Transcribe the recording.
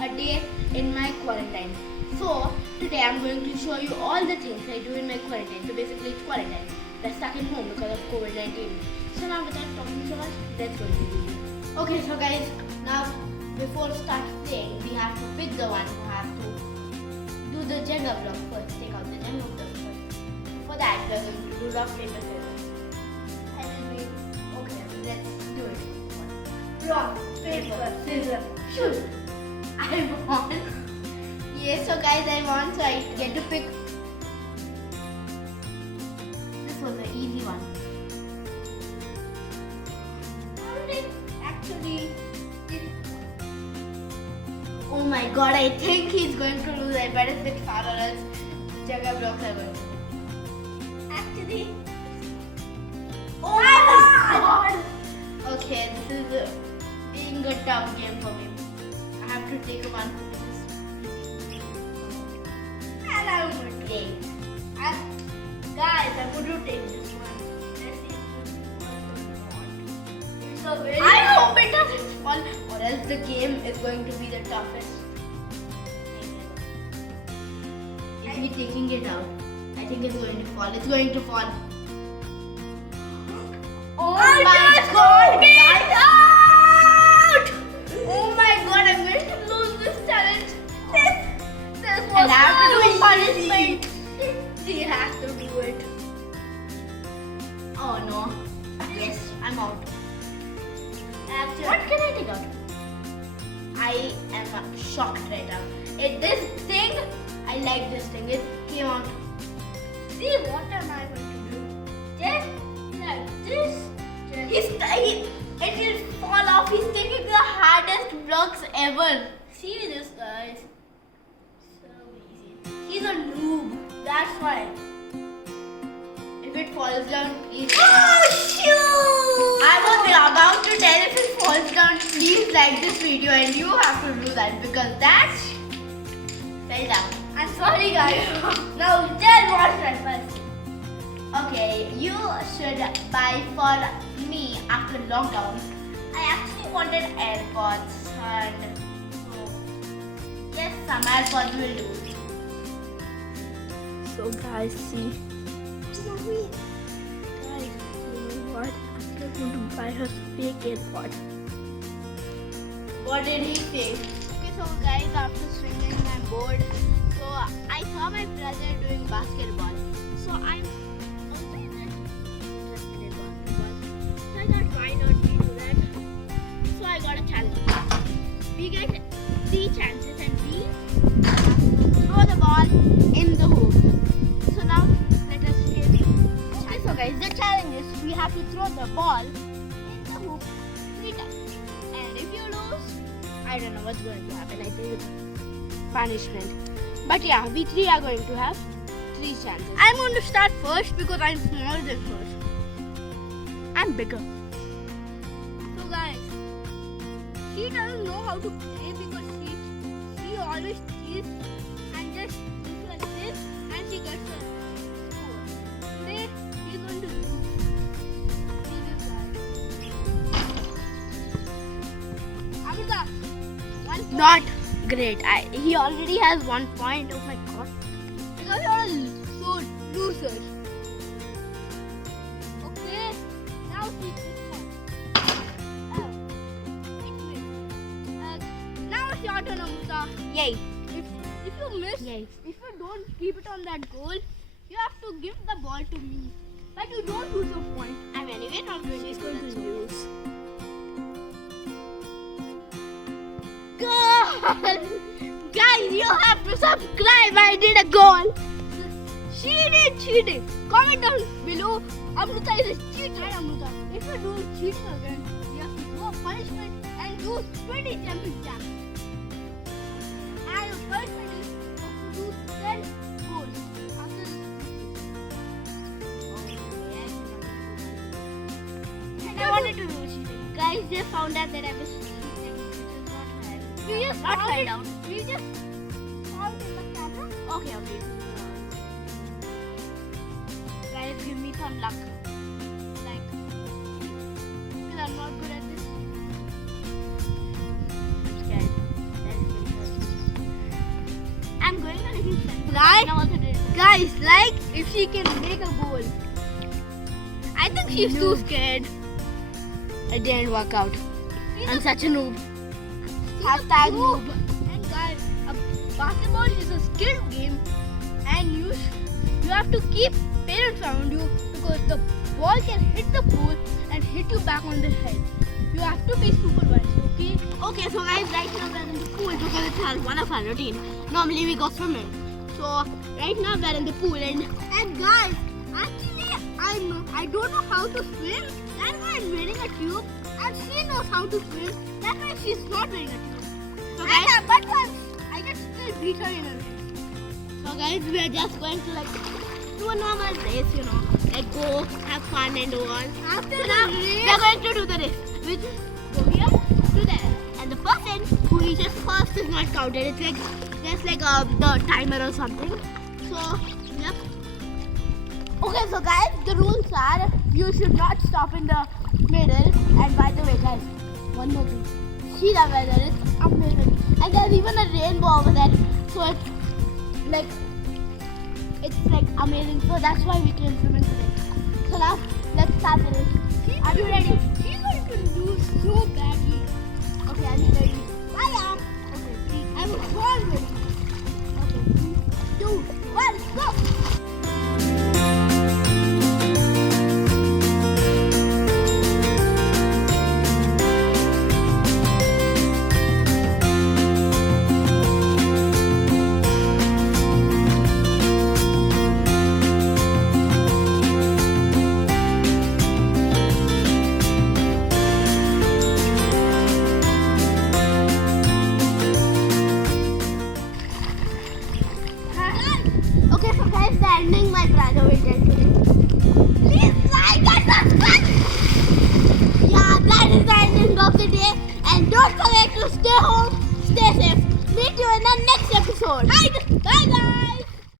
a day in my quarantine. So today I'm going to show you all the things I do in my quarantine. So basically it's quarantine. We're stuck in home because of COVID-19. So now without talking so much, let's go to the video. Okay, so guys, now before start playing, we have to pick the one who has to do the Jenga block first. Take out the Jenga block first. For that, we're going to do rock, paper, scissors. I will be okay. Let's do it. Rock, paper, scissors, shoot. I won. Yeah, so guys, I won, so I get to pick. This was an easy one. Actually, oh my god, I think he's going to lose. I better sit far or else Jaga blocks are going to lose. Actually, oh my god! Okay, this is being a tough game for me. I have to take one for this. And I'm going to take. Guys, I'm going to take this one. Let's see. So I hope it doesn't fall, or else the game is going to be the toughest. If he's taking it out, I think it's going to fall. It's going to fall. Oh my god! Get out! Oh my god! I'm going to lose this challenge. This was and I have to do punishment. She has to do it. Oh no! Yes, I'm out. Actually, what can I take out? I am shocked right now. This thing, I like this thing. It came out. See, what am I going to do? Just like this. It will fall off. He's taking the hardest blocks ever. See this, guys. So easy. He's a noob. That's why. If it falls down, please. Oh shoot! I was about to tell if it falls down, please like this video, and you have to do that because that fell down. I'm sorry, guys. Now tell what's my first. Okay, you should buy for me after lockdown. I actually wanted AirPods, and so yes, some AirPods will do. So guys, see. Guys, you know what? I'm just going to buy her fake AirPod. What did he say? Okay, so guys, after swinging my board, so I saw my brother doing basketball. So I'm also interested in basketball. So I thought, why not we do that? So I got a challenge. We get 3 chances and we throw the ball in the hoop. So now let us see. Okay, so guys, the challenge is we have to throw the ball in the hoop 3 times. And if you lose, I don't know what's going to happen. I think it's punishment. But yeah, we 3 are going to have 3 chances. I'm going to start first because I'm smaller than first. I'm bigger. So guys, she doesn't know how to play because she always cheats and just does like this and she gets a score. Today he's going to lose. See this guy. Amruta, 1 point. Not great. He already has 1 point. Oh my god. Because you're a loser. Okay. Now see this one. Now it's your turn, Amruta. Yay. If you miss, yay. If you don't keep it on that goal, you have to give the ball to me. But you don't lose a point. I'm anyway not going to lose. Goal! Guys, you have to subscribe. I did a goal. She did. Comment down below. Amruta is a cheater. Amruta, if you do cheating again, you have to do a punishment and do 20 jumping jacks. And the punishment is you have to do 10 goals. After this. And I wanted to do cheating. Guys, they found out that I was cheating. We just not found out. We just found in the camera. Okay. Guys, give me some luck. Like, because I'm not good at this. I'm scared. That is very hard. Like, guys, like if she can make a goal. I think she's too scared. It didn't work out. I'm such a noob. Hashtag noob. And guys, basketball is a skill game, and you have to keep parents around you because the ball can hit the pool and hit you back on the head. You have to be supervised, okay? Okay, so guys, right now we're in the pool because it's one of our routine. Normally we go swimming. So right now we're in the pool and guys, actually I don't know how to swim. That's why I'm wearing a tube, and she knows how to swim. That's why she's not wearing a tube. So guys, but I can still beat her in a race. So guys, we are just going to do a normal race, like go have fun and do all. After the race, we're going to do the race. Which is go here to there, and the person who reaches first is not counted. It's like just like the timer or something. So yep. Okay, so guys, the rules are you should not stop in the middle. And by the way, guys, one more thing. See the weather is amazing, and there's even a rainbow over there. So it's like amazing. So that's why we came swimming today. So now let's start the race. Are you ready? She's going to lose so badly. Okay, are you ready? I am. Okay, I'm all ready. Okay, 3, 2, 1, go! Okay, so guys, the ending my brother will tell today. Please like and subscribe. Yeah, that is the ending of the day. And don't forget to stay home, stay safe. Meet you in the next episode. Bye guys.